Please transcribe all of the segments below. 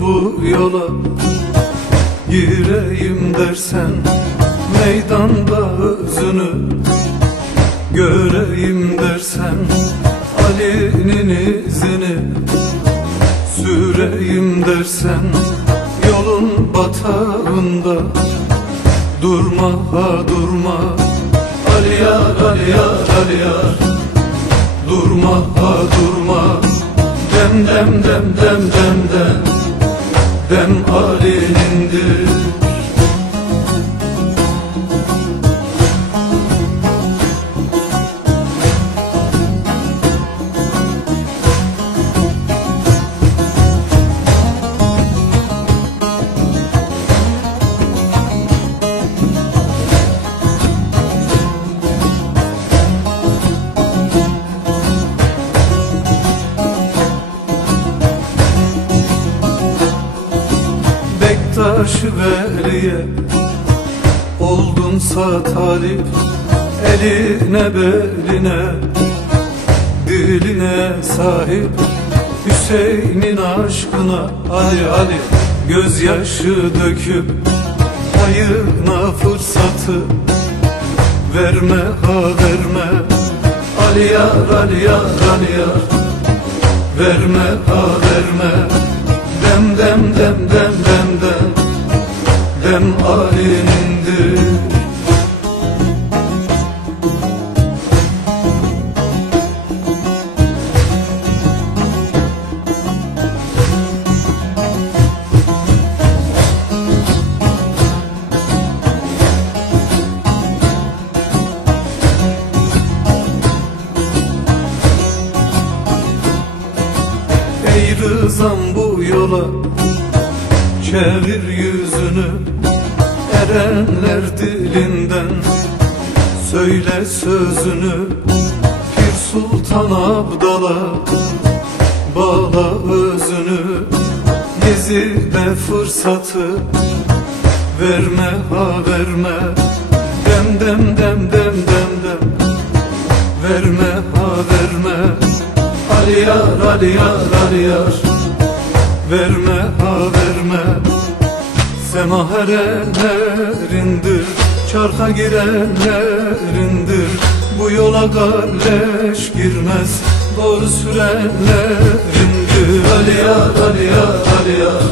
bu yola Gireyim dersen meydanda özünü Göreyim dersen Ali'nin izini Süreyim dersen yolun batağında Durma ha durma. Ali yar Ali yar Ali yar. Durma ha durma. Dem dem dem dem dem dem Dem Bektaş Veli'ye Oldunsa talip Eline beline Diline sahip Hüseyin'in aşkına Ali Ali Gözyaşı döküp Hayına fırsatı Verme ha verme. Ali yar Ali yar Ali yar. Verme ha verme. Dem dem dem dem dem dem Dem Ali'nindir Ey rızam bu yola Çevir yüzünü Erenler dilinden Söyle sözünü. Pir Sultan Abdal'a Bağla özünü. Gezide fırsatı Verme ha verme. Dem dem dem dem dem dem. Verme ha verme. Ali yar Ali yar Ali yar. Verme ha verme Semaher ellerindir Çarka girenlerindir. Bu yola kardeş girmez Doğru sürenlerindir. Ali yar Ali yar Ali yar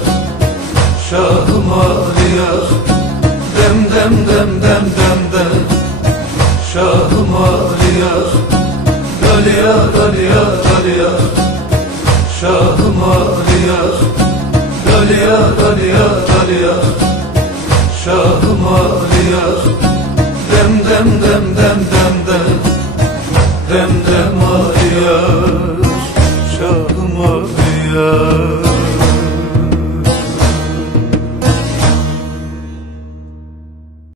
Şahım Ali yar Dem dem dem dem dem dem Şahım Ali yar Ali yar Ali yar Ali yar Şahım Ali yar Ali ağlayak Şahım ağlayak Dem dem dem dem dem dem. Dem dem ağlayak Şahım ağlayak